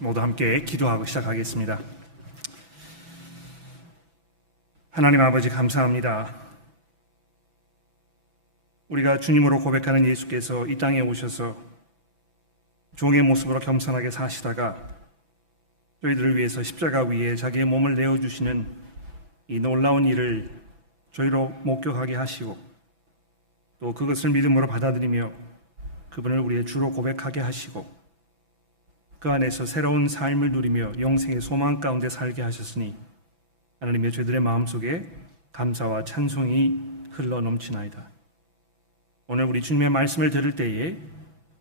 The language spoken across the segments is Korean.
모두 함께 기도하고 시작하겠습니다. 하나님 아버지 감사합니다. 우리가 주님으로 고백하는 예수께서 이 땅에 오셔서 종의 모습으로 겸손하게 사시다가 저희들을 위해서 십자가 위에 자기의 몸을 내어주시는 이 놀라운 일을 저희로 목격하게 하시고 또 그것을 믿음으로 받아들이며 그분을 우리의 주로 고백하게 하시고 그 안에서 새로운 삶을 누리며 영생의 소망 가운데 살게 하셨으니 하나님의 저희들의 마음속에 감사와 찬송이 흘러넘치나이다. 오늘 우리 주님의 말씀을 들을 때에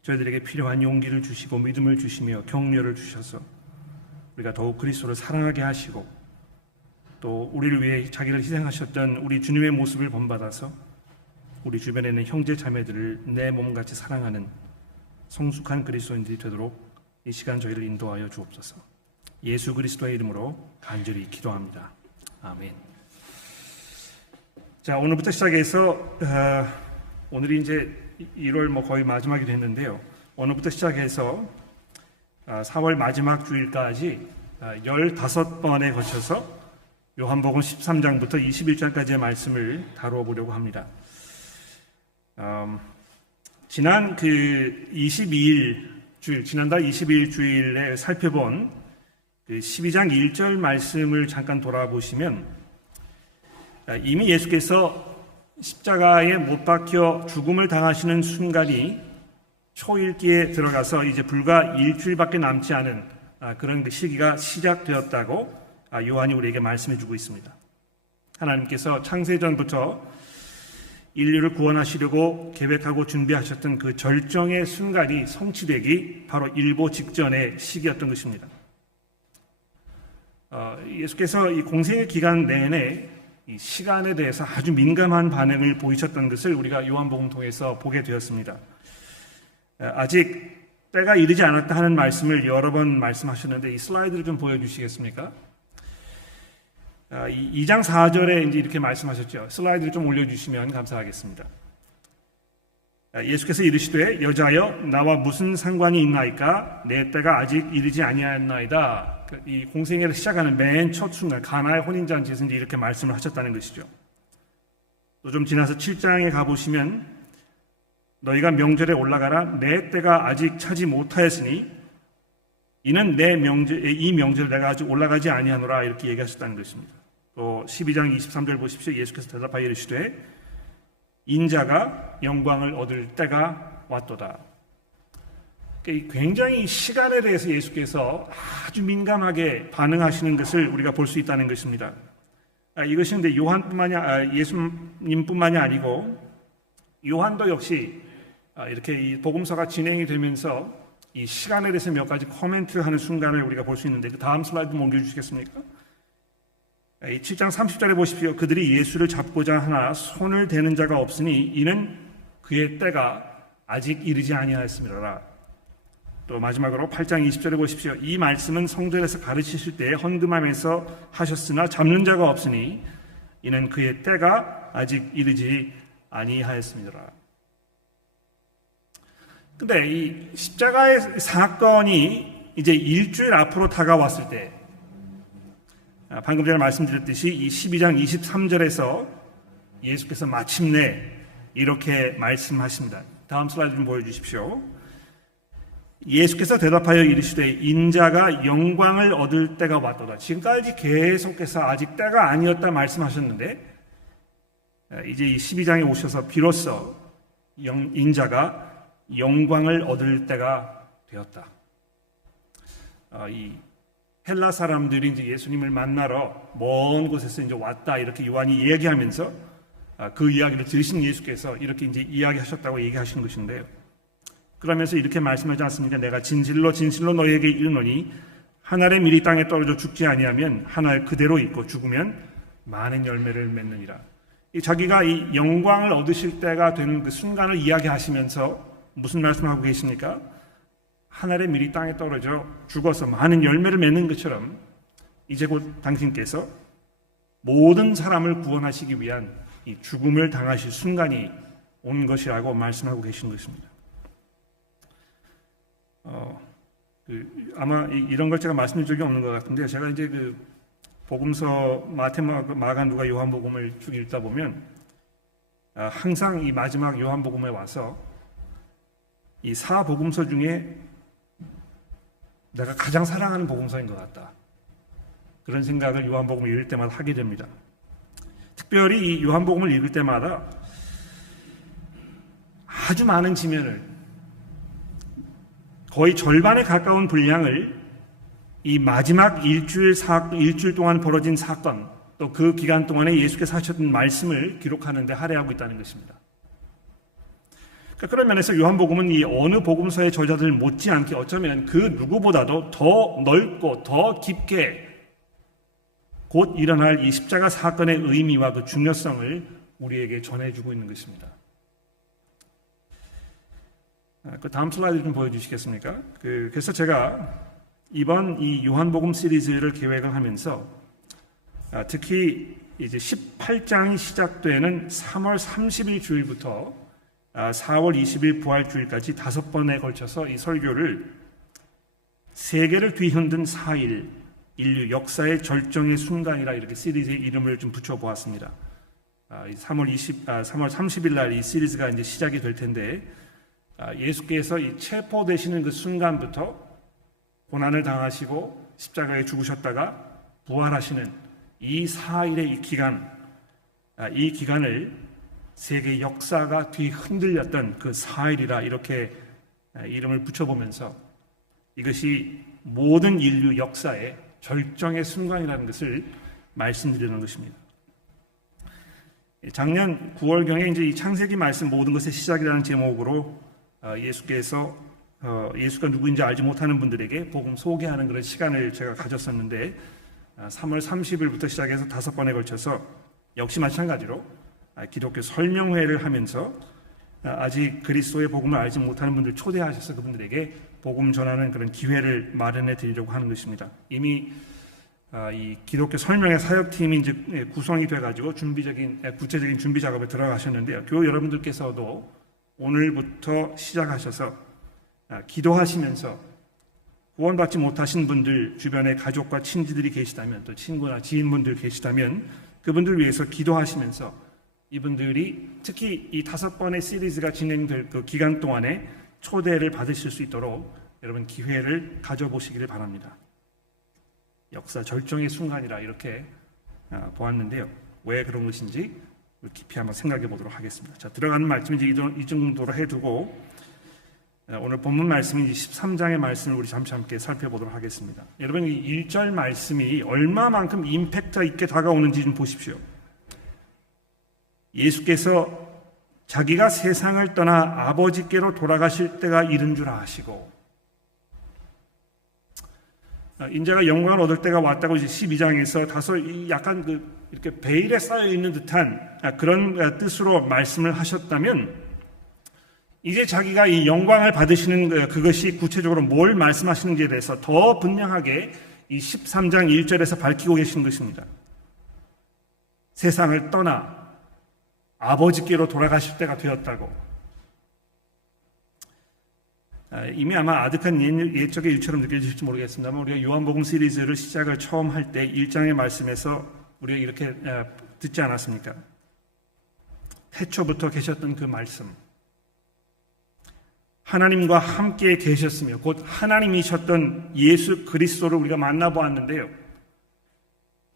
저희들에게 필요한 용기를 주시고 믿음을 주시며 격려를 주셔서 우리가 더욱 그리스도를 사랑하게 하시고 또 우리를 위해 자기를 희생하셨던 우리 주님의 모습을 본받아서 우리 주변에 있는 형제 자매들을 내 몸같이 사랑하는 성숙한 그리스도인들이 되도록 이 시간 저희를 인도하여 주옵소서. 예수 그리스도의 이름으로 간절히 기도합니다. 아멘. 자, 오늘부터 시작해서 오늘이 이제 1월 거의 마지막이 됐는데요. 오늘부터 시작해서 4월 마지막 주일까지 15번에 거쳐서 요한복음 13장부터 21장까지의 말씀을 다루어 보려고 합니다. 지난 지난달 22일 주일에 살펴본 12장 1절 말씀을 잠깐 돌아보시면 이미 예수께서 십자가에 못 박혀 죽음을 당하시는 순간이 초일기에 들어가서 이제 불과 일주일밖에 남지 않은 그런 시기가 시작되었다고 요한이 우리에게 말씀해 주고 있습니다. 하나님께서 창세전부터 인류를 구원하시려고 계획하고 준비하셨던 그 절정의 순간이 성취되기 바로 일보 직전의 시기였던 것입니다. 예수께서 이 공생의 기간 내내 이 시간에 대해서 아주 민감한 반응을 보이셨던 것을 우리가 요한복음 통해서 보게 되었습니다. 아직 때가 이르지 않았다 하는 말씀을 여러 번 말씀하셨는데 이 슬라이드를 좀 보여주시겠습니까? 2장 4절에 이제 이렇게 말씀하셨죠. 슬라이드를 좀 올려주시면 감사하겠습니다. 예수께서 이르시되 여자여 나와 무슨 상관이 있나이까 내 때가 아직 이르지 아니하였나이다. 이 공생애를 시작하는 맨 첫 순간 가나의 혼인잔치에서 이제 이렇게 말씀을 하셨다는 것이죠. 또 좀 지나서 7장에 가보시면 너희가 명절에 올라가라 내 때가 아직 차지 못하였으니 이는 이 명절에 내가 아직 올라가지 아니하노라 이렇게 얘기하셨다는 것입니다. 또 12장 23절 보십시오. 예수께서 대답하여 이르시되 인자가 영광을 얻을 때가 왔도다. 굉장히 시간에 대해서 예수께서 아주 민감하게 반응하시는 것을 우리가 볼 수 있다는 것입니다. 이것이 근데 예수님뿐만이 아니고 요한도 역시 이렇게 이 복음서가 진행이 되면서 이 시간에 대해서 몇 가지 코멘트를 하는 순간을 우리가 볼 수 있는데 그 다음 슬라이드 좀 옮겨주시겠습니까? 7장 30절에 보십시오. 그들이 예수를 잡고자 하나 손을 대는 자가 없으니 이는 그의 때가 아직 이르지 아니하였음이로라. 또 마지막으로 8장 20절에 보십시오. 이 말씀은 성전에서 가르치실 때에 헌금함에서 하셨으나 잡는 자가 없으니 이는 그의 때가 아직 이르지 아니하였음이로라. 근데 이 십자가의 사건이 이제 일주일 앞으로 다가왔을 때 방금 전에 말씀드렸듯이 이 12장 23절에서 예수께서 마침내 이렇게 말씀하십니다. 다음 슬라이드 좀 보여주십시오. 예수께서 대답하여 이르시되 인자가 영광을 얻을 때가 왔도다. 지금까지 계속해서 아직 때가 아니었다 말씀하셨는데 이제 이 12장에 오셔서 비로소 인자가 영광을 얻을 때가 되었다. 이 헬라 사람들이 이제 예수님을 만나러 먼 곳에서 이제 왔다 이렇게 요한이 얘기하면서 그 이야기를 들으신 예수께서 이렇게 이제 이야기하셨다고 얘기하시는 것인데요. 그러면서 이렇게 말씀하지 않습니까? 내가 진실로 진실로 너희에게 이르노니 한 알의 밀이 땅에 떨어져 죽지 아니하면 한 알 그대로 있고 죽으면 많은 열매를 맺느니라. 자기가 이 영광을 얻으실 때가 되는 그 순간을 이야기하시면서 무슨 말씀하고 계십니까? 하늘의 밀이 땅에 떨어져 죽어서 많은 열매를 맺는 것처럼 이제 곧 당신께서 모든 사람을 구원하시기 위한 이 죽음을 당하실 순간이 온 것이라고 말씀하고 계신 것입니다. 아마 이런 걸 제가 말씀드린 적이 없는 것 같은데, 제가 이제 복음서 마태, 마가, 누가, 요한복음을 쭉 읽다 보면 항상 이 마지막 요한복음에 와서 이 사복음서 중에 내가 가장 사랑하는 복음서인 것 같다, 그런 생각을 요한복음을 읽을 때마다 하게 됩니다. 특별히 이 요한복음을 읽을 때마다 아주 많은 지면을, 거의 절반에 가까운 분량을 이 마지막 일주일 동안 벌어진 사건, 또 그 기간 동안에 예수께서 하셨던 말씀을 기록하는 데 할애하고 있다는 것입니다. 그러니까 그런 면에서 요한복음은 이 어느 복음서의 저자들 못지않게 어쩌면 그 누구보다도 더 넓고 더 깊게 곧 일어날 이 십자가 사건의 의미와 그 중요성을 우리에게 전해주고 있는 것입니다. 그 다음 슬라이드 좀 보여주시겠습니까? 그래서 제가 이번 이 요한복음 시리즈를 계획을 하면서 특히 이제 18장이 시작되는 3월 30일 주일부터 4월 20일 부활 주일까지 5번에 걸쳐서 이 설교를 세계를 뒤흔든 4일, 인류 역사의 절정의 순간이라 이렇게 시리즈의 이름을 좀 붙여보았습니다. 3월 30일 날 이 시리즈가 이제 시작이 될 텐데, 예수께서 이 체포되시는 그 순간부터 고난을 당하시고 십자가에 죽으셨다가 부활하시는 이 4일의 이 기간을 세계 역사가 뒤흔들렸던 그 4일이라 이렇게 이름을 붙여보면서 이것이 모든 인류 역사의 절정의 순간이라는 것을 말씀드리는 것입니다. 작년 9월경에 이제 이 창세기 말씀 모든 것의 시작이라는 제목으로 예수가 누구인지 알지 못하는 분들에게 복음 소개하는 그런 시간을 제가 가졌었는데, 3월 30일부터 시작해서 5번에 걸쳐서 역시 마찬가지로 기독교 설명회를 하면서 아직 그리스도의 복음을 알지 못하는 분들 초대하셔서 그분들에게 복음 전하는 그런 기회를 마련해 드리려고 하는 것입니다. 이미 이 기독교 설명회 사역팀이 이제 구성이 돼가지고 구체적인 준비 작업에 들어가셨는데요. 교회 여러분들께서도 오늘부터 시작하셔서 기도하시면서 구원받지 못하신 분들, 주변에 가족과 친지들이 계시다면, 또 친구나 지인분들 계시다면 그분들 위해서 기도하시면서 이분들이 특히 이 5번의 시리즈가 진행될 그 기간 동안에 초대를 받으실 수 있도록 여러분 기회를 가져보시기를 바랍니다. 역사 절정의 순간이라 이렇게 보았는데요. 왜 그런 것인지 깊이 한번 생각해 보도록 하겠습니다. 자, 들어가는 말씀은 이제 이 정도로 해두고 오늘 본문 말씀인 13장의 말씀을 우리 잠시 함께 살펴보도록 하겠습니다. 여러분, 이 1절 말씀이 얼마만큼 임팩트 있게 다가오는지 좀 보십시오. 예수께서 자기가 세상을 떠나 아버지께로 돌아가실 때가 이른 줄 아시고, 인자가 영광을 얻을 때가 왔다고 이제 12장에서 다소 약간 이렇게 베일에 쌓여 있는 듯한 그런 뜻으로 말씀을 하셨다면, 이제 자기가 이 영광을 받으시는 그것이 구체적으로 뭘 말씀하시는지에 대해서 더 분명하게 이 13장 1절에서 밝히고 계시는 것입니다. 세상을 떠나 아버지께로 돌아가실 때가 되었다고. 이미 아마 아득한 옛적의 일처럼 느껴지실지 모르겠습니다만, 우리가 요한복음 시리즈를 시작을 처음 할 때 1장의 말씀에서 우리가 이렇게 듣지 않았습니까? 태초부터 계셨던 그 말씀, 하나님과 함께 계셨으며 곧 하나님이셨던 예수 그리스도를 우리가 만나보았는데요.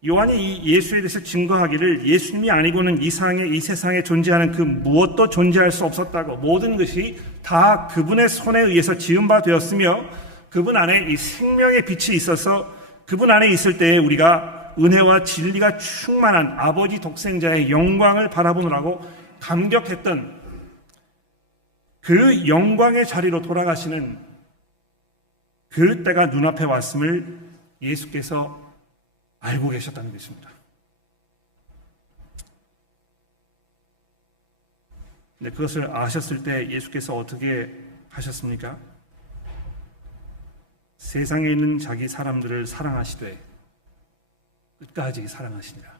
요한이 이 예수에 대해서 증거하기를 예수님이 아니고는 이 세상에 존재하는 그 무엇도 존재할 수 없었다고, 모든 것이 다 그분의 손에 의해서 지은 바 되었으며 그분 안에 이 생명의 빛이 있어서 그분 안에 있을 때에 우리가 은혜와 진리가 충만한 아버지 독생자의 영광을 바라보느라고 감격했던 그 영광의 자리로 돌아가시는 그 때가 눈앞에 왔음을 예수께서 알고 계셨다는 것입니다. 근데 그것을 아셨을 때 예수께서 어떻게 하셨습니까? 세상에 있는 자기 사람들을 사랑하시되 끝까지 사랑하시니라.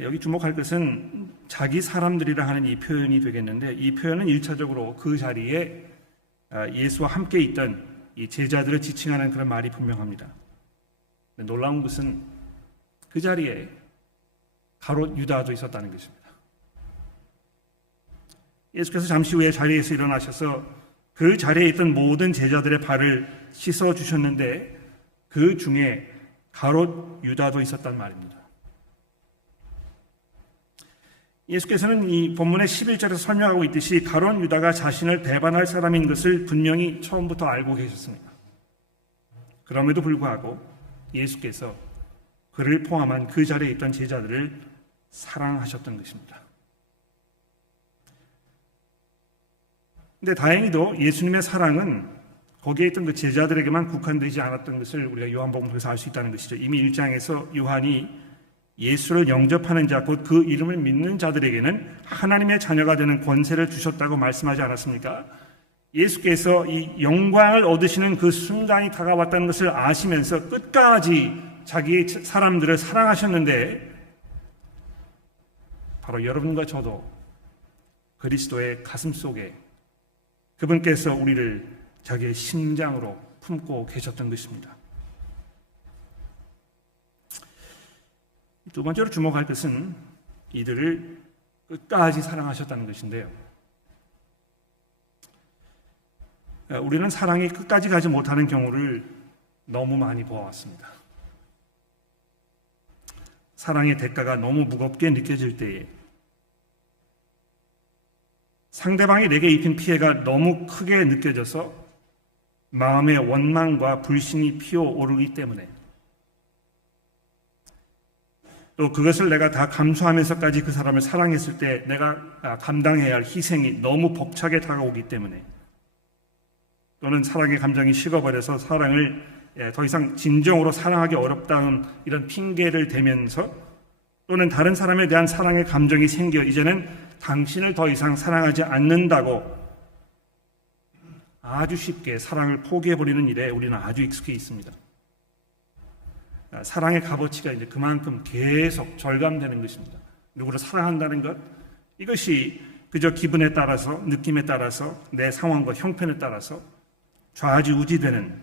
여기 주목할 것은 자기 사람들이라 하는 이 표현이 되겠는데, 이 표현은 1차적으로 그 자리에 예수와 함께 있던 이 제자들을 지칭하는 그런 말이 분명합니다. 놀라운 것은 그 자리에 가롯 유다도 있었다는 것입니다. 예수께서 잠시 후에 자리에서 일어나셔서 그 자리에 있던 모든 제자들의 발을 씻어 주셨는데 그 중에 가롯 유다도 있었단 말입니다. 예수께서는 이 본문의 11절에서 설명하고 있듯이 가롯 유다가 자신을 배반할 사람인 것을 분명히 처음부터 알고 계셨습니다. 그럼에도 불구하고 예수께서 그를 포함한 그 자리에 있던 제자들을 사랑하셨던 것입니다. 근데 다행히도 예수님의 사랑은 거기에 있던 그 제자들에게만 국한되지 않았던 것을 우리가 요한복음 통해서 알 수 있다는 것이죠. 이미 1장에서 요한이 예수를 영접하는 자, 곧 그 이름을 믿는 자들에게는 하나님의 자녀가 되는 권세를 주셨다고 말씀하지 않았습니까? 예수께서 이 영광을 얻으시는 그 순간이 다가왔다는 것을 아시면서 끝까지 자기의 사람들을 사랑하셨는데 바로 여러분과 저도 그리스도의 가슴 속에 그분께서 우리를 자기의 심장으로 품고 계셨던 것입니다. 두 번째로 주목할 것은 이들을 끝까지 사랑하셨다는 것인데요. 우리는 사랑이 끝까지 가지 못하는 경우를 너무 많이 보아왔습니다. 사랑의 대가가 너무 무겁게 느껴질 때에 상대방이 내게 입힌 피해가 너무 크게 느껴져서 마음의 원망과 불신이 피어오르기 때문에 또 그것을 내가 다 감수하면서까지 그 사람을 사랑했을 때 내가 감당해야 할 희생이 너무 벅차게 다가오기 때문에 또는 사랑의 감정이 식어버려서 사랑을 더 이상 진정으로 사랑하기 어렵다는 이런 핑계를 대면서 또는 다른 사람에 대한 사랑의 감정이 생겨 이제는 당신을 더 이상 사랑하지 않는다고 아주 쉽게 사랑을 포기해버리는 일에 우리는 아주 익숙해 있습니다. 사랑의 값어치가 이제 그만큼 계속 절감되는 것입니다. 누구를 사랑한다는 것, 이것이 그저 기분에 따라서, 느낌에 따라서, 내 상황과 형편에 따라서 좌지우지되는,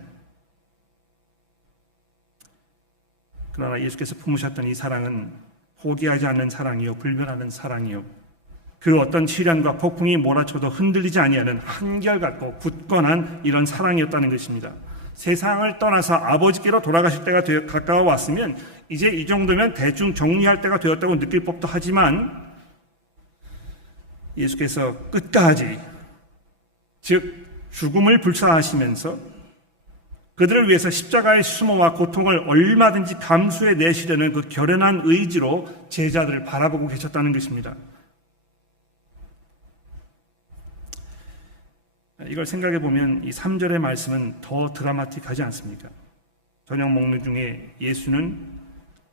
그러나 예수께서 품으셨던 이 사랑은 포기하지 않는 사랑이요, 불변하는 사랑이요, 그 어떤 시련과 폭풍이 몰아쳐도 흔들리지 아니하는 한결같고 굳건한 이런 사랑이었다는 것입니다. 세상을 떠나서 아버지께로 돌아가실 때가 가까워 왔으면 이제 이 정도면 대충 정리할 때가 되었다고 느낄 법도 하지만 예수께서 끝까지, 즉 죽음을 불사하시면서 그들을 위해서 십자가의 수모와 고통을 얼마든지 감수해 내시려는 그 결연한 의지로 제자들을 바라보고 계셨다는 것입니다. 이걸 생각해 보면 이 3절의 말씀은 더 드라마틱하지 않습니까? 저녁 먹는 중에 예수는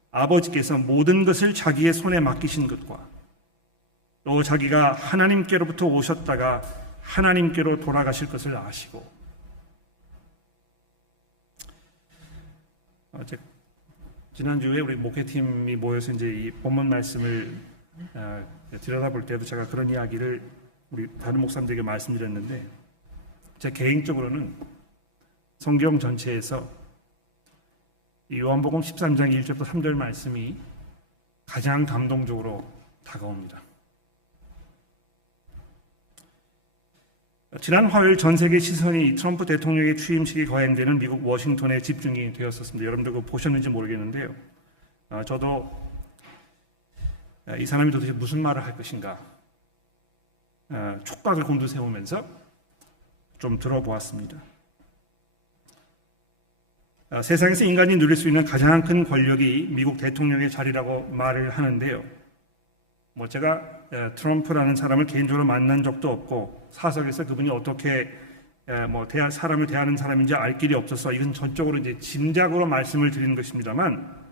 아버지께서 모든 것을 자기의 손에 맡기신 것과 또 자기가 하나님께로부터 오셨다가 하나님께로 돌아가실 것을 아시고, 지난주에 우리 목회팀이 모여서 이제 이 본문 말씀을 들여다볼 때도 제가 그런 이야기를 우리 다른 목사님들에게 말씀드렸는데, 제 개인적으로는 성경 전체에서 이 요한복음 13장 1절부터 3절 말씀이 가장 감동적으로 다가옵니다. 지난 화요일 전 세계 시선이 트럼프 대통령의 취임식이 거행되는 미국 워싱턴에 집중이 되었었습니다. 여러분들 그거 보셨는지 모르겠는데요. 저도 이 사람이 도대체 무슨 말을 할 것인가 촉각을 곤두세우면서 좀 들어보았습니다. 세상에서 인간이 누릴 수 있는 가장 큰 권력이 미국 대통령의 자리라고 말을 하는데요. 제가 트럼프라는 사람을 개인적으로 만난 적도 없고 사석에서 그분이 어떻게 사람을 대하는 사람인지 알 길이 없어서 이건 전적으로 이제 짐작으로 말씀을 드리는 것입니다만,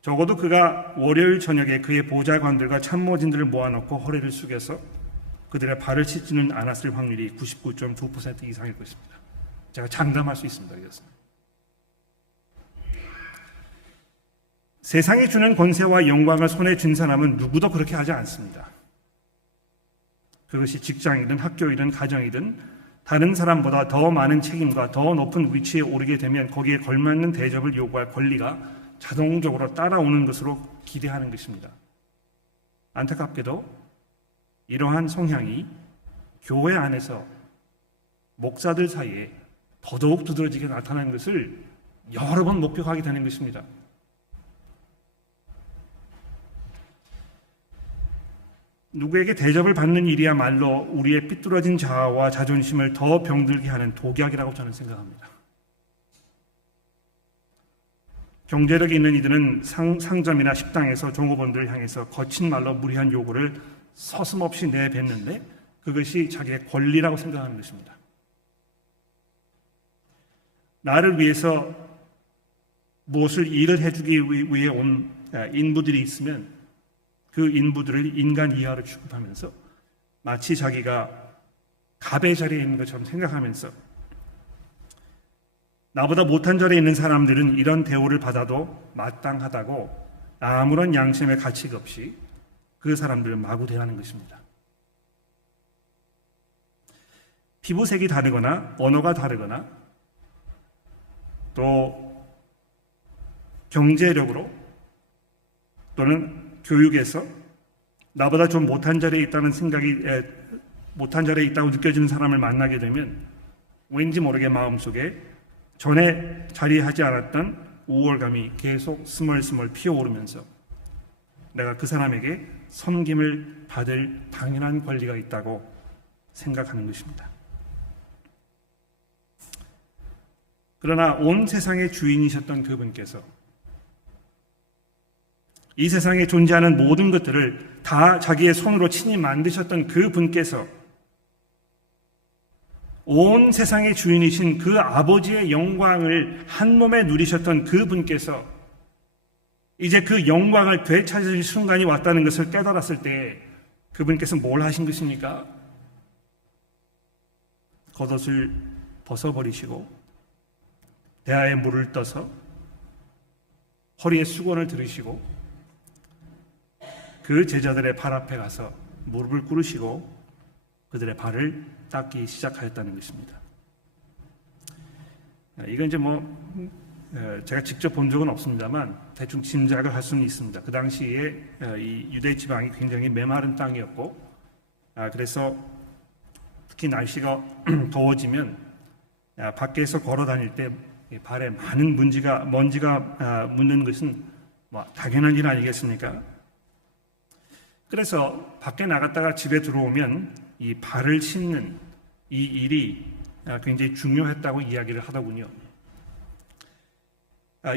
적어도 그가 월요일 저녁에 그의 보좌관들과 참모진들을 모아놓고 허리를 숙여서 그들의 발을 씻지는 않았을 확률이 99.9% 이상일 것입니다. 제가 장담할 수 있습니다. 그렇습니다. 세상이 주는 권세와 영광을 손에 쥔 사람은 누구도 그렇게 하지 않습니다. 그것이 직장이든 학교이든 가정이든 다른 사람보다 더 많은 책임과 더 높은 위치에 오르게 되면 거기에 걸맞는 대접을 요구할 권리가 자동적으로 따라오는 것으로 기대하는 것입니다. 안타깝게도 이러한 성향이 교회 안에서 목사들 사이에 더더욱 두드러지게 나타나는 것을 여러 번 목격하게 되는 것입니다. 누구에게 대접을 받는 일이야말로 우리의 삐뚤어진 자아와 자존심을 더 병들게 하는 독약이라고 저는 생각합니다. 경제력이 있는 이들은 상점이나 식당에서 종업원들을 향해서 거친 말로 무리한 요구를 서슴없이 내뱉는데 그것이 자기의 권리라고 생각하는 것입니다. 나를 위해서 무엇을 일을 해주기 위해 온 인부들이 있으면 그 인부들을 인간 이하로 취급하면서 마치 자기가 갑의 자리에 있는 것처럼 생각하면서 나보다 못한 자리에 있는 사람들은 이런 대우를 받아도 마땅하다고 아무런 양심의 가치가 없이 그 사람들을 마구 대하는 것입니다. 피부색이 다르거나 언어가 다르거나 또 경제력으로 또는 교육에서 나보다 좀 못한 자리에 있다는 못한 자리에 있다고 느껴지는 사람을 만나게 되면 왠지 모르게 마음속에 전에 자리하지 않았던 우월감이 계속 스멀스멀 피어오르면서 내가 그 사람에게 섬김을 받을 당연한 권리가 있다고 생각하는 것입니다. 그러나 온 세상의 주인이셨던 그분께서 이 세상에 존재하는 모든 것들을 다 자기의 손으로 친히 만드셨던 그분께서 온 세상의 주인이신 그 아버지의 영광을 한 몸에 누리셨던 그분께서 이제 그 영광을 되찾으실 순간이 왔다는 것을 깨달았을 때 그분께서 뭘 하신 것입니까? 겉옷을 벗어버리시고 대야에 물을 떠서 허리에 수건을 들으시고 그 제자들의 발 앞에 가서 무릎을 꿇으시고 그들의 발을 닦기 시작하였다는 것입니다. 이건 이제 제가 직접 본 적은 없습니다만 대충 짐작을 할 수는 있습니다. 그 당시에 이 유대 지방이 굉장히 메마른 땅이었고 그래서 특히 날씨가 더워지면 밖에서 걸어 다닐 때 발에 많은 먼지가 묻는 것은 당연한 일 아니겠습니까? 그래서 밖에 나갔다가 집에 들어오면 이 발을 씻는 이 일이 굉장히 중요했다고 이야기를 하더군요.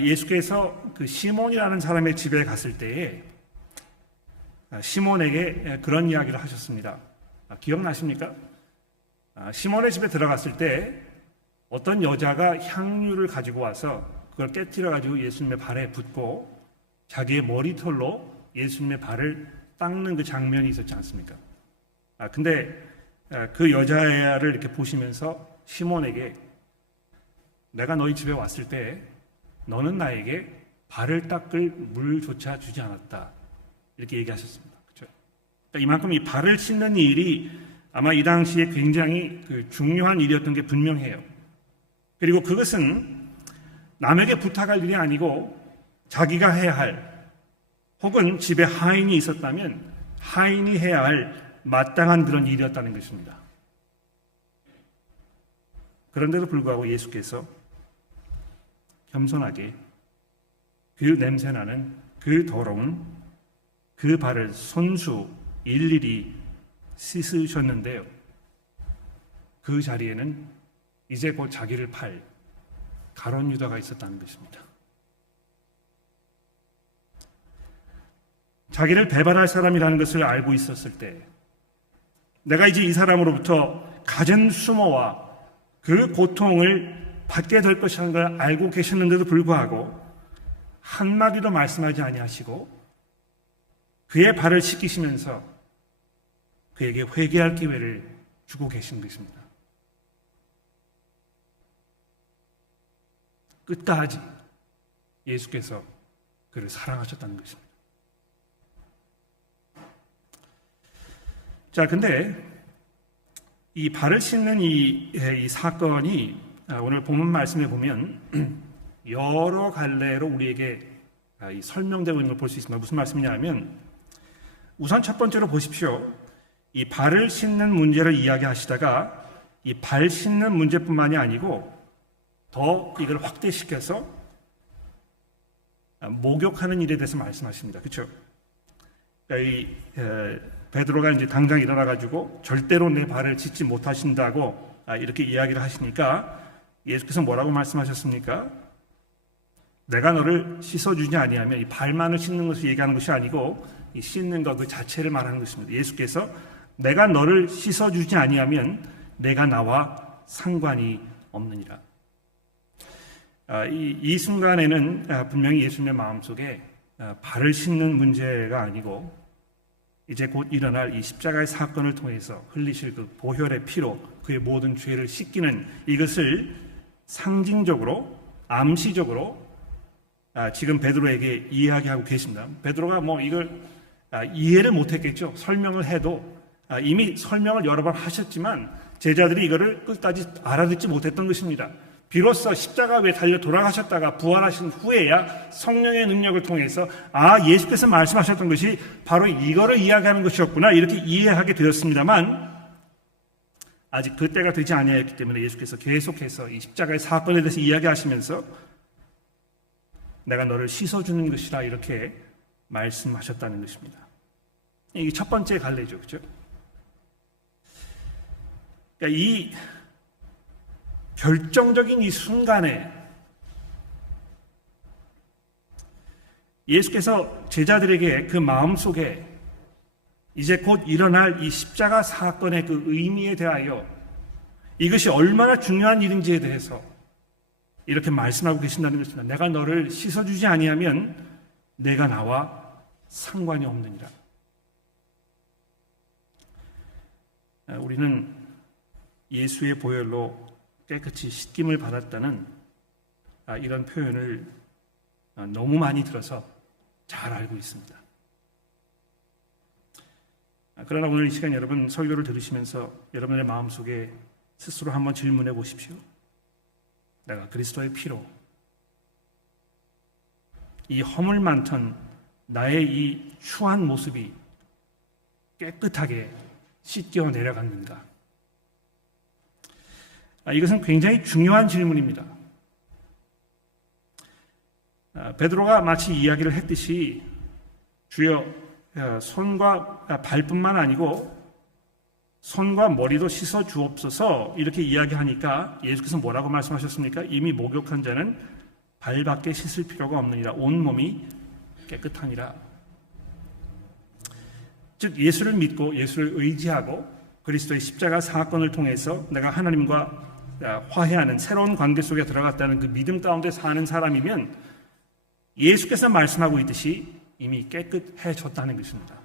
예수께서 그 시몬이라는 사람의 집에 갔을 때에 시몬에게 그런 이야기를 하셨습니다. 기억나십니까? 시몬의 집에 들어갔을 때 어떤 여자가 향유를 가지고 와서 그걸 깨뜨려 가지고 예수님의 발에 붓고 자기의 머리털로 예수님의 발을 닦는 그 장면이 있었지 않습니까? 근데 그 여자를 이렇게 보시면서 시몬에게 내가 너희 집에 왔을 때 너는 나에게 발을 닦을 물조차 주지 않았다. 이렇게 얘기하셨습니다. 그렇죠? 그러니까 이만큼 이 발을 씻는 일이 아마 이 당시에 굉장히 중요한 일이었던 게 분명해요. 그리고 그것은 남에게 부탁할 일이 아니고 자기가 해야 할 혹은 집에 하인이 있었다면 하인이 해야 할 마땅한 그런 일이었다는 것입니다. 그런데도 불구하고 예수께서 겸손하게 그 냄새나는 그 더러운 그 발을 손수 일일이 씻으셨는데요. 그 자리에는 이제 곧 자기를 팔 가룟 유다가 있었다는 것입니다. 자기를 배반할 사람이라는 것을 알고 있었을 때 내가 이제 이 사람으로부터 갖은 수모와 그 고통을 받게 될 것이라는 걸 알고 계셨는데도 불구하고 한마디도 말씀하지 아니하시고 그의 발을 씻기시면서 그에게 회개할 기회를 주고 계신 것입니다. 끝까지 예수께서 그를 사랑하셨다는 것입니다. 자, 근데 이 발을 씻는 이 사건이 오늘 본문 말씀에 보면 여러 갈래로 우리에게 설명되고 있는 걸 볼 수 있습니다. 무슨 말씀이냐면 우선 첫 번째로 보십시오. 이 발을 씻는 문제를 이야기하시다가 이 발 씻는 문제뿐만이 아니고 더 이걸 확대시켜서 목욕하는 일에 대해서 말씀하십니다. 그렇죠? 이 베드로가 이제 당장 일어나 가지고 절대로 내 발을 씻지 못하신다고 이렇게 이야기를 하시니까 예수께서 뭐라고 말씀하셨습니까? 내가 너를 씻어주지 아니하면 이 발만을 씻는 것을 얘기하는 것이 아니고 이 씻는 것 그 자체를 말하는 것입니다. 예수께서 내가 너를 씻어주지 아니하면 내가 나와 상관이 없느니라. 이 순간에는 분명히 예수님의 마음속에 발을 씻는 문제가 아니고 이제 곧 일어날 이 십자가의 사건을 통해서 흘리실 그 보혈의 피로 그의 모든 죄를 씻기는 이것을 상징적으로 암시적으로 지금 베드로에게 이야기하고 계십니다. 베드로가 뭐 이걸 이해를 못했겠죠. 설명을 해도 이미 설명을 여러 번 하셨지만 제자들이 이거를 끝까지 알아듣지 못했던 것입니다. 비로소 십자가 위에 달려 돌아가셨다가 부활하신 후에야 성령의 능력을 통해서 예수께서 말씀하셨던 것이 바로 이거를 이야기하는 것이었구나 이렇게 이해하게 되었습니다만 아직 그때가 되지 아니하였기 때문에 예수께서 계속해서 이 십자가의 사건에 대해서 이야기하시면서 내가 너를 씻어주는 것이라 이렇게 말씀하셨다는 것입니다. 이게 첫 번째 갈래죠. 그렇죠? 그러니까 이 결정적인 이 순간에 예수께서 제자들에게 그 마음속에 이제 곧 일어날 이 십자가 사건의 그 의미에 대하여 이것이 얼마나 중요한 일인지에 대해서 이렇게 말씀하고 계신다는 것입니다. 내가 너를 씻어주지 아니하면 내가 나와 상관이 없느니라. 우리는 예수의 보혈로 깨끗이 씻김을 받았다는 이런 표현을 너무 많이 들어서 잘 알고 있습니다. 그러나 오늘 이 시간 여러분 설교를 들으시면서 여러분의 마음속에 스스로 한번 질문해 보십시오. 내가 그리스도의 피로 이 허물 많던 나의 이 추한 모습이 깨끗하게 씻겨 내려갔는가? 이것은 굉장히 중요한 질문입니다. 베드로가 마치 이야기를 했듯이 주여 손과 발뿐만 아니고 손과 머리도 씻어 주옵소서 이렇게 이야기하니까 예수께서 뭐라고 말씀하셨습니까? 이미 목욕한 자는 발밖에 씻을 필요가 없느니라. 온 몸이 깨끗하니라. 즉 예수를 믿고 예수를 의지하고 그리스도의 십자가 사건을 통해서 내가 하나님과 화해하는 새로운 관계 속에 들어갔다는 그 믿음 가운데 사는 사람이면 예수께서 말씀하고 있듯이 이미 깨끗해졌다는 것입니다.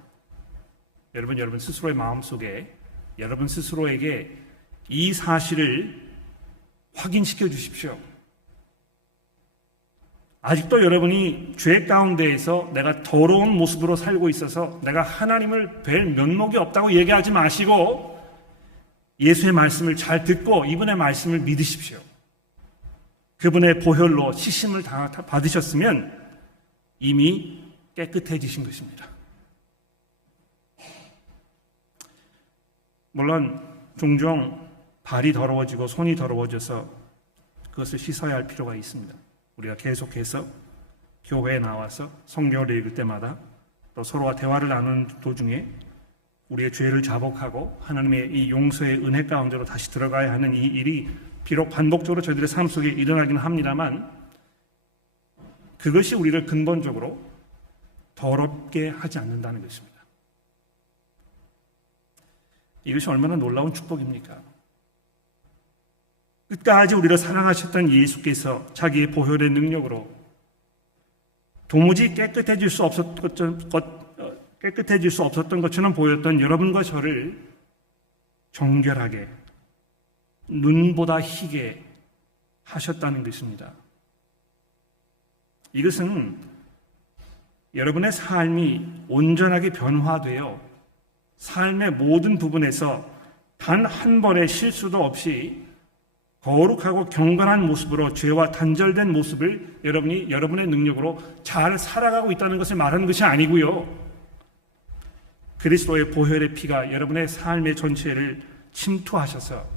여러분 스스로의 마음속에 여러분 스스로에게 이 사실을 확인시켜 주십시오. 아직도 여러분이 죄 가운데에서 내가 더러운 모습으로 살고 있어서 내가 하나님을 뵐 면목이 없다고 얘기하지 마시고 예수의 말씀을 잘 듣고 이분의 말씀을 믿으십시오. 그분의 보혈로 씻음을 다 받으셨으면 이미 깨끗해지신 것입니다. 물론 종종 발이 더러워지고 손이 더러워져서 그것을 씻어야 할 필요가 있습니다. 우리가 계속해서 교회에 나와서 성경을 읽을 때마다 또 서로와 대화를 나누는 도중에 우리의 죄를 자복하고 하나님의 이 용서의 은혜 가운데로 다시 들어가야 하는 이 일이 비록 반복적으로 저희들의 삶 속에 일어나기는 합니다만 그것이 우리를 근본적으로 더럽게 하지 않는다는 것입니다. 이것이 얼마나 놀라운 축복입니까? 끝까지 우리를 사랑하셨던 예수께서 자기의 보혈의 능력으로 도무지 깨끗해질 수 없었던 것처럼 보였던 여러분과 저를 정결하게 눈보다 희게 하셨다는 것입니다. 이것은 여러분의 삶이 온전하게 변화되어 삶의 모든 부분에서 단 한 번의 실수도 없이 거룩하고 경건한 모습으로 죄와 단절된 모습을 여러분의 능력으로 잘 살아가고 있다는 것을 말하는 것이 아니고요. 그리스도의 보혈의 피가 여러분의 삶의 전체를 침투하셔서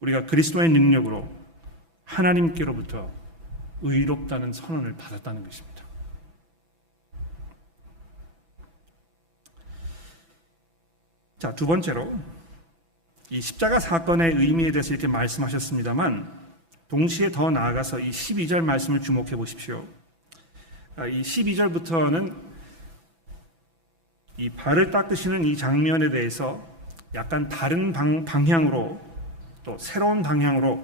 우리가 그리스도의 능력으로 하나님께로부터 의롭다는 선언을 받았다는 것입니다. 자, 두 번째로 이 십자가 사건의 의미에 대해서 이렇게 말씀하셨습니다만 동시에 더 나아가서 이 12절 말씀을 주목해 보십시오. 이 12절부터는 이 발을 닦으시는 이 장면에 대해서 약간 다른 방향으로 또 새로운 방향으로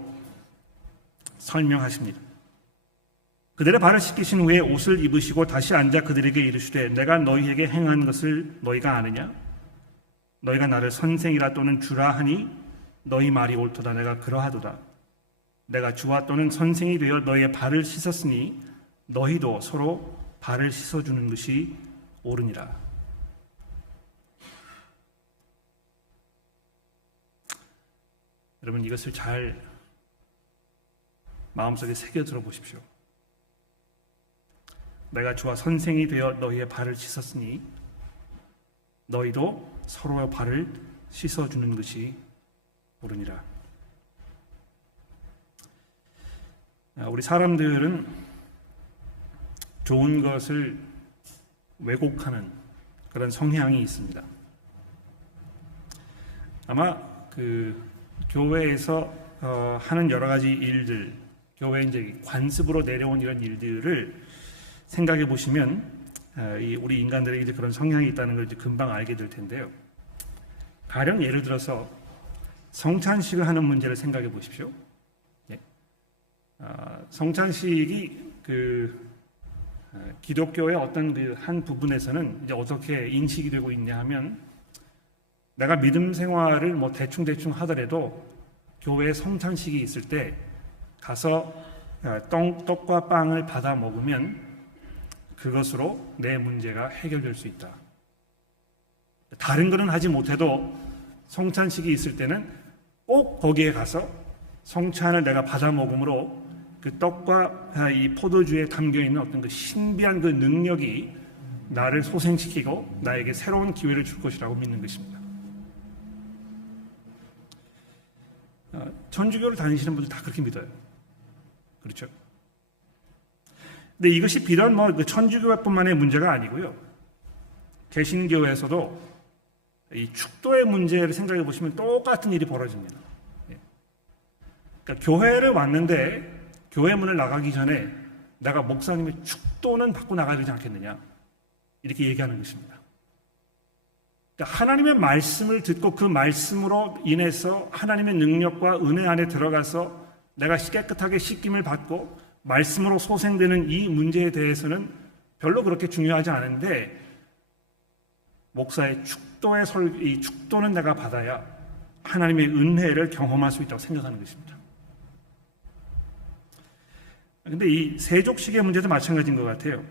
설명하십니다. 그들의 발을 씻기신 후에 옷을 입으시고 다시 앉아 그들에게 이르시되 내가 너희에게 행한 것을 너희가 아느냐? 너희가 나를 선생이라 또는 주라 하니 너희 말이 옳도다. 내가 그러하도다. 내가 주와 또는 선생이 되어 너희의 발을 씻었으니 너희도 서로 발을 씻어주는 것이 옳으니라. 여러분 이것을 잘 마음속에 새겨 들어보십시오. 내가 주와 선생이 되어 너희의 발을 씻었으니 너희도 서로의 발을 씻어주는 것이 옳으니라. 우리 사람들은 좋은 것을 왜곡하는 그런 성향이 있습니다. 아마 교회에서 하는 여러 가지 일들, 교회 이제 관습으로 내려온 이런 일들을 생각해 보시면 우리 인간들에게 이제 그런 성향이 있다는 걸 이제 금방 알게 될 텐데요. 가령 예를 들어서 성찬식을 하는 문제를 생각해 보십시오. 성찬식이 기독교의 어떤 한 부분에서는 이제 어떻게 인식이 되고 있냐 하면 내가 믿음 생활을 뭐 대충 하더라도 교회에 성찬식이 있을 때 가서 떡과 빵을 받아 먹으면 그것으로 내 문제가 해결될 수 있다. 다른 거는 하지 못해도 성찬식이 있을 때는 꼭 거기에 가서 성찬을 내가 받아 먹음으로 그 떡과 이 포도주에 담겨있는 어떤 그 신비한 그 능력이 나를 소생시키고 나에게 새로운 기회를 줄 것이라고 믿는 것입니다. 천주교를 다니시는 분들 다 그렇게 믿어요. 그렇죠? 근데 이것이 비단 천주교뿐만의 문제가 아니고요. 개신교에서도 이 축도의 문제를 생각해 보시면 똑같은 일이 벌어집니다. 그러니까 교회를 왔는데 교회 문을 나가기 전에 내가 목사님의 축도는 받고 나가야 되지 않겠느냐 이렇게 얘기하는 것입니다. 그러니까 하나님의 말씀을 듣고 그 말씀으로 인해서 하나님의 능력과 은혜 안에 들어가서 내가 깨끗하게 씻김을 받고 말씀으로 소생되는 이 문제에 대해서는 별로 그렇게 중요하지 않은데 목사의 이 축도는 내가 받아야 하나님의 은혜를 경험할 수 있다고 생각하는 것입니다. 근데 이 세족식의 문제도 마찬가지인 것 같아요.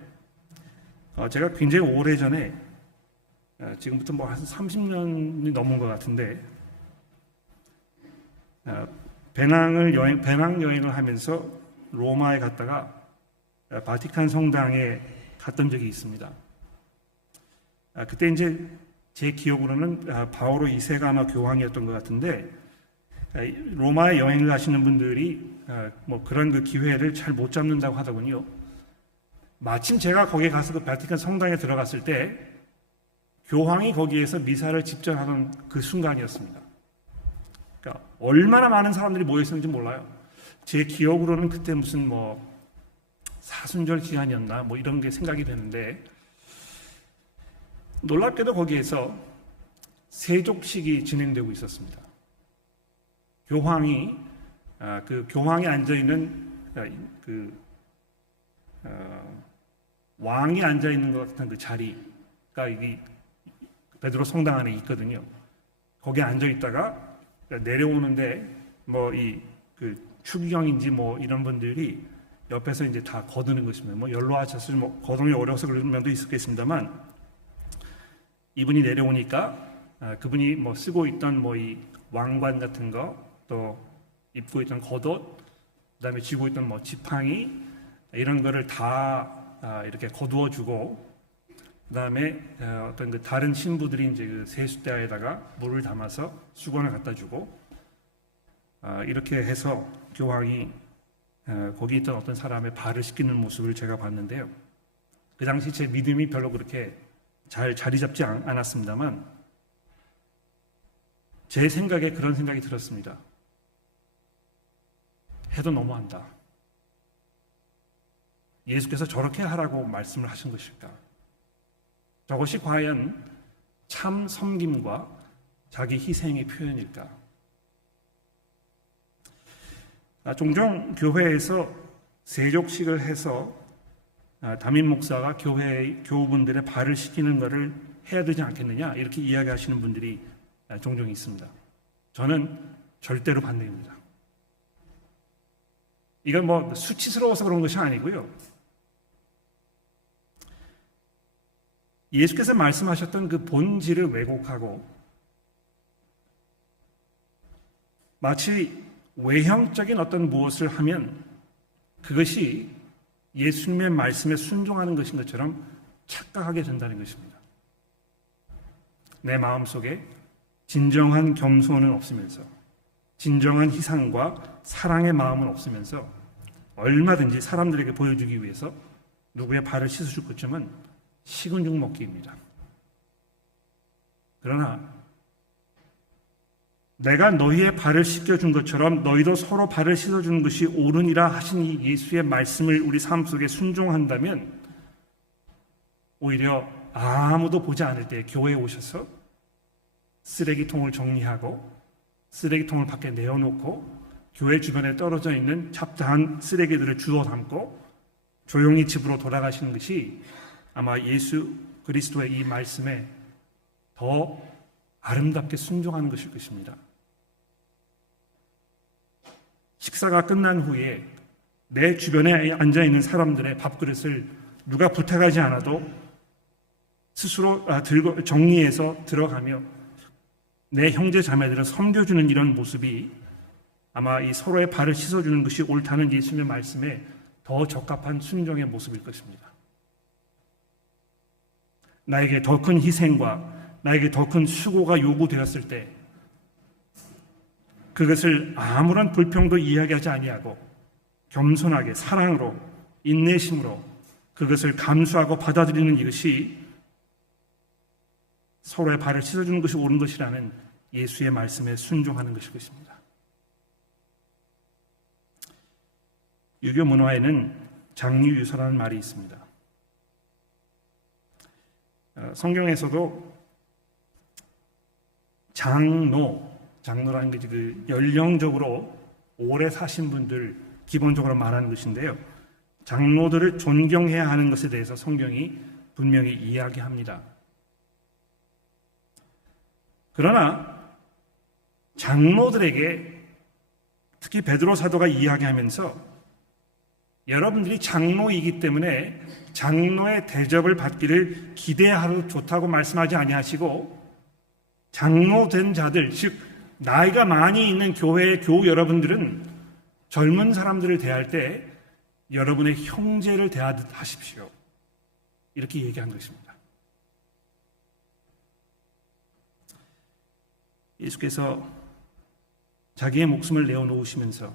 제가 굉장히 오래전에 지금부터 한 30년이 넘은 것 같은데 배낭 여행을 하면서 로마에 갔다가 바티칸 성당에 갔던 적이 있습니다. 그때 이제 제 기억으로는 바오로 2세가 아마 교황이었던 것 같은데 로마에 여행을 하시는 분들이 그런 그 기회를 잘 못 잡는다고 하더군요. 마침 제가 거기에 가서 그 바티칸 성당에 들어갔을 때 교황이 거기에서 미사를 집전하던 그 순간이었습니다. 그러니까 얼마나 많은 사람들이 모여 있었는지 몰라요. 제 기억으로는 그때 무슨 사순절 기간이었나 이런 게 생각이 되는데 놀랍게도 거기에서 세족식이 진행되고 있었습니다. 교황이 앉아 있는 왕이 앉아 있는 것 같은 그 자리가 이 베드로 성당 안에 있거든요. 거기에 앉아 있다가 내려오는데 추기경인지 이런 분들이 옆에서 이제 다 거두는 것입니다. 연로하셨을 거동이 어려워서 그런 면도 있었겠습니다만 이분이 내려오니까 그분이 뭐 쓰고 있던 뭐 이 왕관 같은 거, 또 입고 있던 겉옷, 그다음에 쥐고 있던 뭐 지팡이 이런 거를 다 이렇게 거두어 주고, 그다음에 어떤 그 다른 신부들이 이제 그 세숫대야에다가 물을 담아서 수건을 갖다 주고, 이렇게 해서 교황이 거기 있던 어떤 사람의 발을 씻기는 모습을 제가 봤는데요. 그 당시 제 믿음이 별로 그렇게 잘 자리 잡지 않았습니다만, 제 생각에 그런 생각이 들었습니다. 해도 너무한다. 예수께서 저렇게 하라고 말씀을 하신 것일까? 저것이 과연 참 섬김과 자기 희생의 표현일까? 종종 교회에서 세족식을 해서 담임 목사가 교우분들의 발을 씻기는 것을 해야 되지 않겠느냐, 이렇게 이야기하시는 분들이 종종 있습니다. 저는 절대로 반대입니다. 이건 뭐 수치스러워서 그런 것이 아니고요. 예수께서 말씀하셨던 그 본질을 왜곡하고 마치 외형적인 어떤 무엇을 하면 그것이 예수님의 말씀에 순종하는 것인 것처럼 착각하게 된다는 것입니다. 내 마음속에 진정한 겸손은 없으면서, 진정한 희생과 사랑의 마음은 없으면서 얼마든지 사람들에게 보여주기 위해서 누구의 발을 씻어줄 것쯤은 식은 죽 먹기입니다. 그러나 내가 너희의 발을 씻겨준 것처럼 너희도 서로 발을 씻어주는 것이 옳으니라 하신 이 예수의 말씀을 우리 삶 속에 순종한다면, 오히려 아무도 보지 않을 때 교회에 오셔서 쓰레기통을 정리하고 쓰레기통을 밖에 내어놓고 교회 주변에 떨어져 있는 잡다한 쓰레기들을 주워 담고 조용히 집으로 돌아가시는 것이 아마 예수 그리스도의 이 말씀에 더 아름답게 순종하는 것일 것입니다. 식사가 끝난 후에 내 주변에 앉아있는 사람들의 밥그릇을 누가 부탁하지 않아도 스스로 들고 정리해서 들어가며 내 형제 자매들을 섬겨주는 이런 모습이 아마 이 서로의 발을 씻어주는 것이 옳다는 예수님의 말씀에 더 적합한 순종의 모습일 것입니다. 나에게 더 큰 희생과 나에게 더 큰 수고가 요구되었을 때 그것을 아무런 불평도 이야기하지 아니하고 겸손하게 사랑으로 인내심으로 그것을 감수하고 받아들이는 이것이 서로의 발을 씻어주는 것이 옳은 것이라는 예수의 말씀에 순종하는 것일 것입니다. 유교 문화에는 장유유서라는 말이 있습니다. 성경에서도 장로라는 것이 그 연령적으로 오래 사신 분들 기본적으로 말하는 것인데요. 장로들을 존경해야 하는 것에 대해서 성경이 분명히 이야기합니다. 그러나 장로들에게 특히 베드로 사도가 이야기하면서 여러분들이 장로이기 때문에 장로의 대접을 받기를 기대하도 좋다고 말씀하지 아니하시고, 장로된 자들, 즉 나이가 많이 있는 교회의 교우 여러분들은 젊은 사람들을 대할 때 여러분의 형제를 대하듯 하십시오, 이렇게 얘기한 것입니다. 예수께서 자기의 목숨을 내어놓으시면서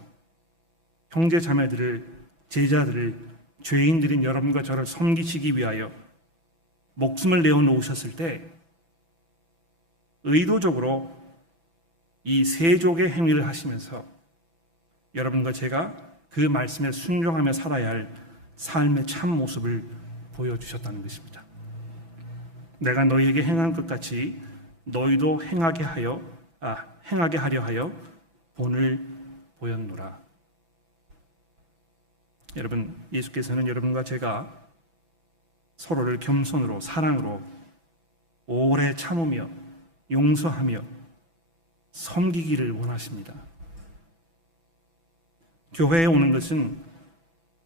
형제 자매들을, 제자들을, 죄인들인 여러분과 저를 섬기시기 위하여 목숨을 내어놓으셨을 때 의도적으로 이 세족의 행위를 하시면서 여러분과 제가 그 말씀에 순종하며 살아야 할 삶의 참 모습을 보여주셨다는 것입니다. 내가 너희에게 행한 것 같이 너희도 행하게 하려 하여 본을 보였노라. 여러분, 예수께서는 여러분과 제가 서로를 겸손으로 사랑으로 오래 참으며 용서하며 섬기기를 원하십니다. 교회에 오는 것은,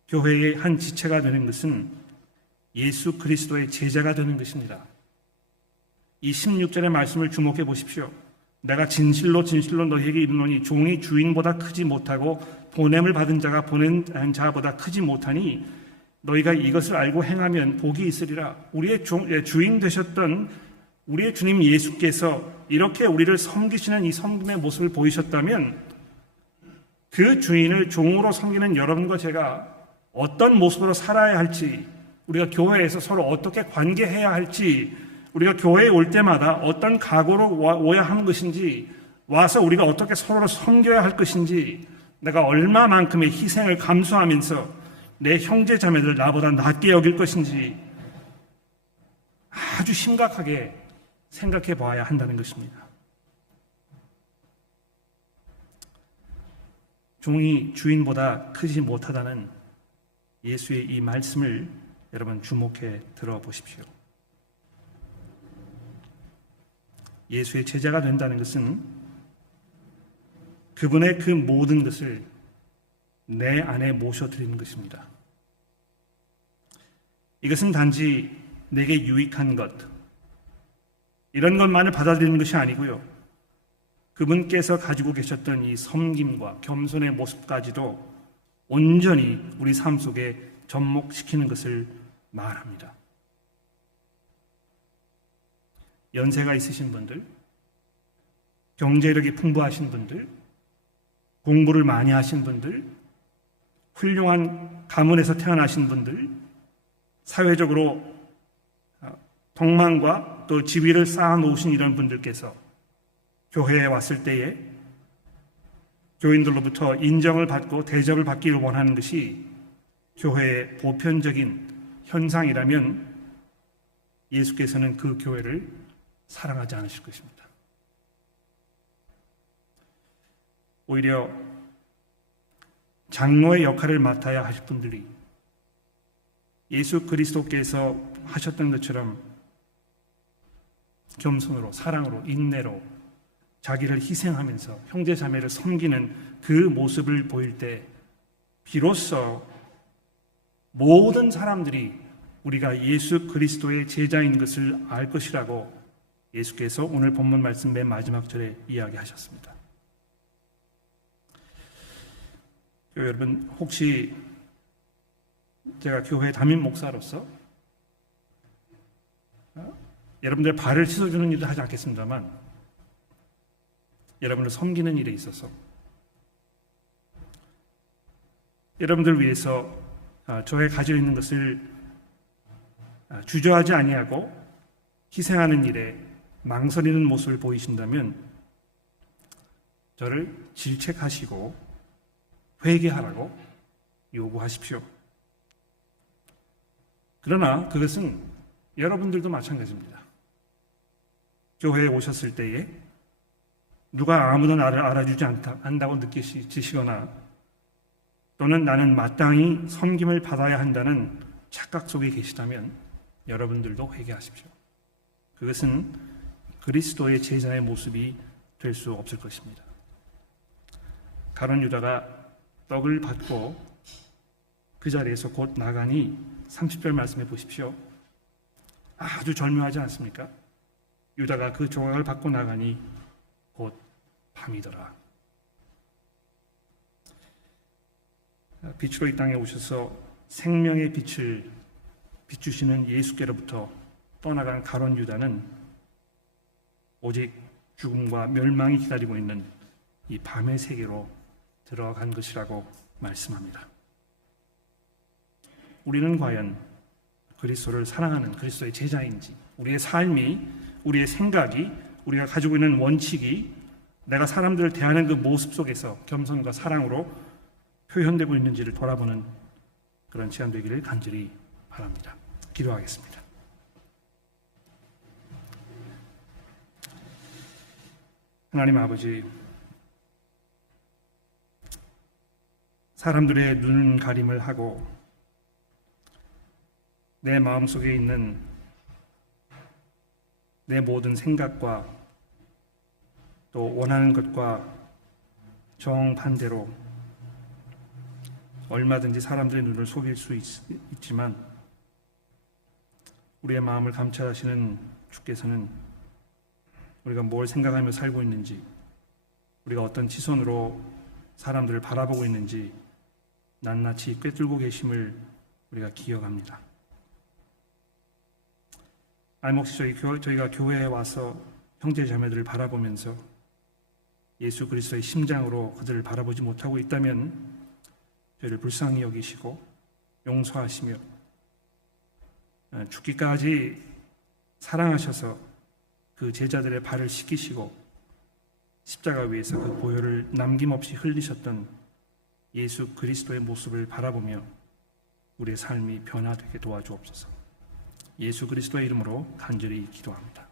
교회의 한 지체가 되는 것은 예수 그리스도의 제자가 되는 것입니다. 이 16절의 말씀을 주목해 보십시오. 내가 진실로 진실로 너희에게 이르노니 종이 주인보다 크지 못하고 보냄을 받은 자가 보낸 자보다 크지 못하니 너희가 이것을 알고 행하면 복이 있으리라. 우리의 주인 되셨던 우리의 주님 예수께서 이렇게 우리를 섬기시는 이 섬김의 모습을 보이셨다면 그 주인을 종으로 섬기는 여러분과 제가 어떤 모습으로 살아야 할지, 우리가 교회에서 서로 어떻게 관계해야 할지, 우리가 교회에 올 때마다 어떤 각오로 와야 하는 것인지, 와서 우리가 어떻게 서로를 섬겨야 할 것인지, 내가 얼마만큼의 희생을 감수하면서 내 형제 자매들 나보다 낫게 여길 것인지 아주 심각하게 생각해 봐야 한다는 것입니다. 종이 주인보다 크지 못하다는 예수의 이 말씀을 여러분 주목해 들어보십시오. 예수의 제자가 된다는 것은 그분의 그 모든 것을 내 안에 모셔드리는 것입니다. 이것은 단지 내게 유익한 것, 이런 것만을 받아들이는 것이 아니고요. 그분께서 가지고 계셨던 이 섬김과 겸손의 모습까지도 온전히 우리 삶 속에 접목시키는 것을 말합니다. 연세가 있으신 분들, 경제력이 풍부하신 분들, 공부를 많이 하신 분들, 훌륭한 가문에서 태어나신 분들, 사회적으로 덕망과 또 지위를 쌓아놓으신 이런 분들께서 교회에 왔을 때에 교인들로부터 인정을 받고 대접을 받기를 원하는 것이 교회의 보편적인 현상이라면 예수께서는 그 교회를 사랑하지 않으실 것입니다. 오히려 장로의 역할을 맡아야 하실 분들이 예수 그리스도께서 하셨던 것처럼 겸손으로, 사랑으로, 인내로 자기를 희생하면서 형제 자매를 섬기는 그 모습을 보일 때 비로소 모든 사람들이 우리가 예수 그리스도의 제자인 것을 알 것이라고 예수께서 오늘 본문 말씀 맨 마지막 절에 이야기하셨습니다. 여러분, 혹시 제가 교회 담임 목사로서 여러분들 발을 씻어주는 일도 하지 않겠습니다만 여러분을 섬기는 일에 있어서 여러분들 위해서 저의 가지고 있는 것을 주저하지 아니하고 희생하는 일에 망설이는 모습을 보이신다면 저를 질책하시고 회개하라고 요구하십시오. 그러나 그것은 여러분들도 마찬가지입니다. 교회에 오셨을 때에 누가 아무도 나를 알아주지 않다고 느끼시거나 또는 나는 마땅히 섬김을 받아야 한다는 착각 속에 계시다면 여러분들도 회개하십시오. 그것은 그리스도의 제자의 모습이 될 수 없을 것입니다. 가룟 유다가 떡을 받고 그 자리에서 곧 나가니 30절 말씀해 보십시오. 아주 절묘하지 않습니까? 유다가 그 조각을 받고 나가니 곧 밤이더라. 빛으로 이 땅에 오셔서 생명의 빛을 비추시는 예수께로부터 떠나간 가룟 유다는 오직 죽음과 멸망이 기다리고 있는 이 밤의 세계로 들어간 것이라고 말씀합니다. 우리는 과연 그리스도를 사랑하는 그리스도의 제자인지, 우리의 삶이, 우리의 생각이, 우리가 가지고 있는 원칙이 내가 사람들을 대하는 그 모습 속에서 겸손과 사랑으로 표현되고 있는지를 돌아보는 그런 시간 되기를 간절히 바랍니다. 기도하겠습니다. 하나님 아버지, 사람들의 눈 가림을 하고 내 마음속에 있는 내 모든 생각과 또 원하는 것과 정반대로 얼마든지 사람들의 눈을 속일 수 있지만 우리의 마음을 감찰하시는 주께서는 우리가 뭘 생각하며 살고 있는지, 우리가 어떤 시선으로 사람들을 바라보고 있는지 낱낱이 꿰뚫고 계심을 우리가 기억합니다. 혹시 저희가 교회에 와서 형제 자매들을 바라보면서 예수 그리스도의 심장으로 그들을 바라보지 못하고 있다면 저희를 불쌍히 여기시고 용서하시며 죽기까지 사랑하셔서 그 제자들의 발을 씻기시고 십자가 위에서 그 보혈을 남김없이 흘리셨던 예수 그리스도의 모습을 바라보며 우리의 삶이 변화되게 도와주옵소서. 예수 그리스도의 이름으로 간절히 기도합니다.